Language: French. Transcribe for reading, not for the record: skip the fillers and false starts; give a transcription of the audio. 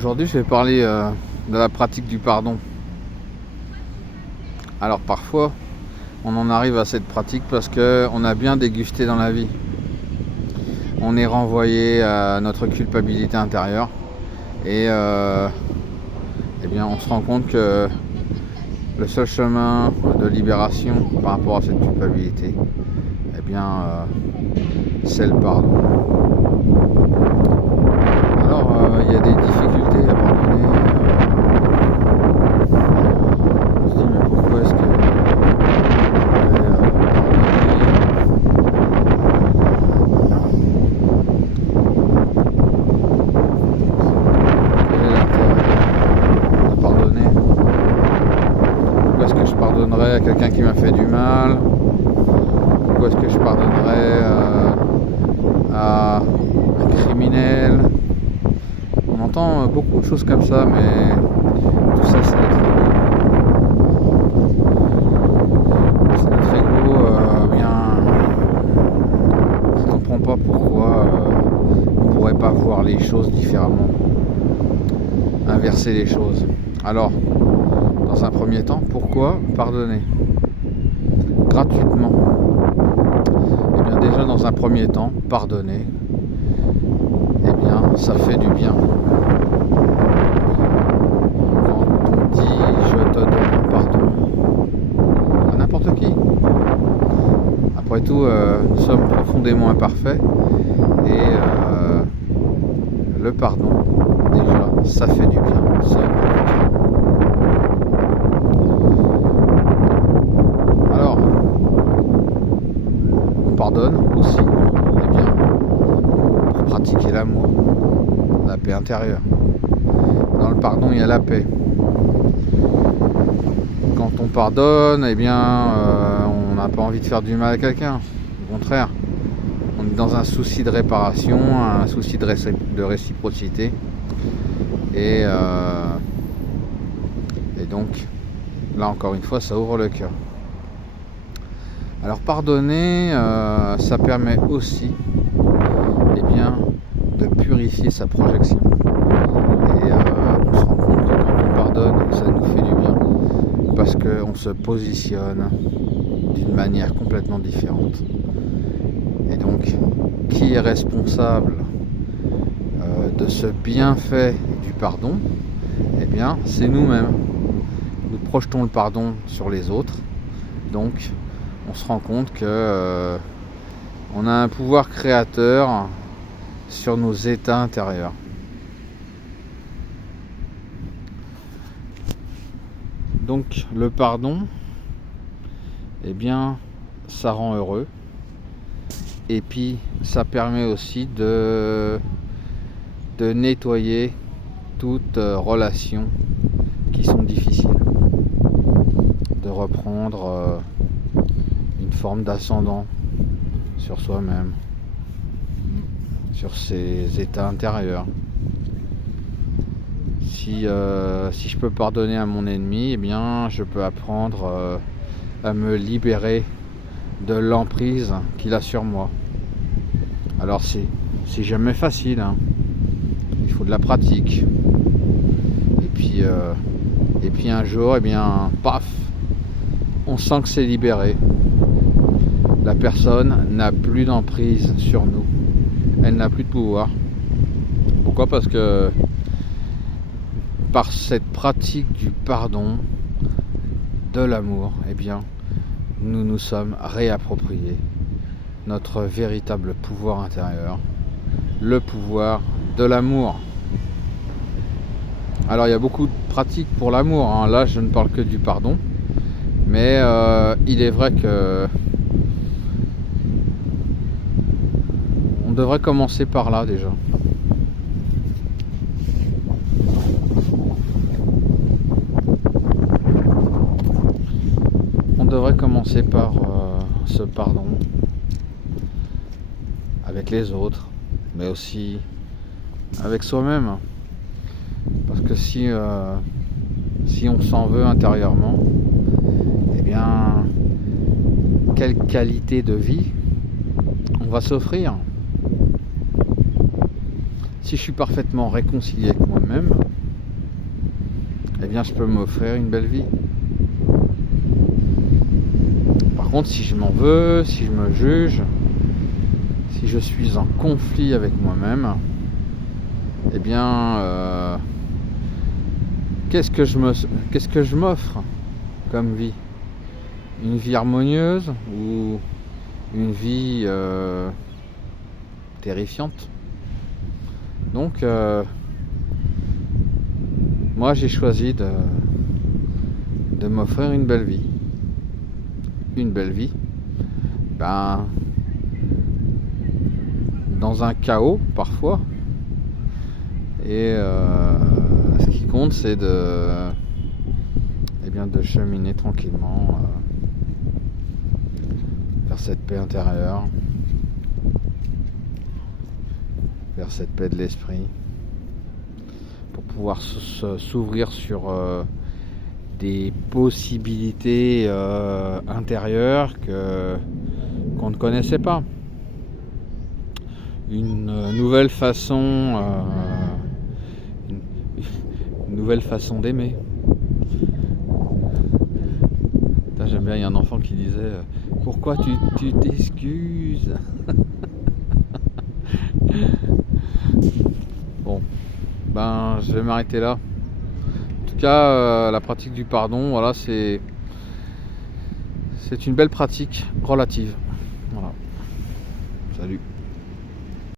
Aujourd'hui, je vais parler de la pratique du pardon. Alors parfois, on en arrive à cette pratique parce qu'on a bien dégusté dans la vie. On est renvoyé à notre culpabilité intérieure et eh bien, on se rend compte que le seul chemin de libération par rapport à cette culpabilité, eh bien, c'est le pardon. Alors, il y a des difficultés à pardonner. On se dit, mais pourquoi est-ce que quel est l'intérêt de pardonner? Pourquoi est-ce que je pardonnerais à quelqu'un qui m'a fait du mal? Pourquoi est-ce que je pardonnerais à un criminel? On entend beaucoup de choses comme ça, mais tout ça c'est notre ego. C'est notre ego, qui ne comprend pas pourquoi on ne pourrait pas voir les choses différemment, inverser les choses. Alors, dans un premier temps, pourquoi pardonner gratuitement? Eh bien déjà dans un premier temps, pardonner, eh bien ça fait du bien. Quand on dit je te donne pardon à n'importe qui. Après tout, nous sommes profondément imparfaits et le pardon, déjà, ça fait du bien. Alors, on pardonne aussi, eh bien, pour pratiquer l'amour, la paix intérieure. Dans le pardon, il y a la paix. Quand on pardonne, eh bien, on n'a pas envie de faire du mal à quelqu'un. Au contraire, on est dans un souci de réparation, un souci de réciprocité. Et donc, là encore une fois, ça ouvre le cœur. Alors pardonner, ça permet aussi, eh bien, de purifier sa projection. Et on se rend compte que quand on pardonne, ça nous fait du bien. Parce qu'on se positionne d'une manière complètement différente. Et donc, qui est responsable de ce bienfait du pardon? Eh bien, c'est nous-mêmes. Nous projetons le pardon sur les autres. Donc, on se rend compte que on a un pouvoir créateur sur nos états intérieurs. Donc le pardon, eh bien, ça rend heureux. Et puis ça permet aussi de nettoyer toutes relations qui sont difficiles. De reprendre une forme d'ascendant sur soi-même, sur ses états intérieurs. Si je peux pardonner à mon ennemi, eh bien, je peux apprendre à me libérer de l'emprise qu'il a sur moi. Alors c'est jamais facile, hein. Il faut de la pratique. Et puis un jour, eh bien, paf, on sent que c'est libéré. La personne n'a plus d'emprise sur nous. Elle n'a plus de pouvoir. Pourquoi? Parce que par cette pratique du pardon, de l'amour, eh bien, nous nous sommes réappropriés notre véritable pouvoir intérieur, le pouvoir de l'amour. Alors il y a beaucoup de pratiques pour l'amour, hein. Là je ne parle que du pardon, mais il est vrai que on devrait commencer par là déjà. On devrait commencer par ce pardon avec les autres, mais aussi avec soi-même. Parce que si on s'en veut intérieurement, eh bien, quelle qualité de vie on va s'offrir? Si je suis parfaitement réconcilié avec moi-même, eh bien je peux m'offrir une belle vie. Par contre, si je m'en veux, si je me juge, si je suis en conflit avec moi-même, eh bien qu'est-ce que je m'offre comme vie? Une vie harmonieuse ou une vie terrifiante? Donc moi j'ai choisi de m'offrir une belle vie. Une belle vie, ben, dans un chaos parfois. Et ce qui compte, c'est de cheminer tranquillement vers cette paix intérieure, vers cette paix de l'esprit, pour pouvoir s'ouvrir sur des possibilités intérieures qu'on ne connaissait pas. Une nouvelle façon d'aimer. J'aime bien, il y a un enfant qui disait pourquoi tu t'excuses. Bon, ben je vais m'arrêter là. En tout cas, la pratique du pardon, voilà, c'est une belle pratique relative. Voilà. Salut.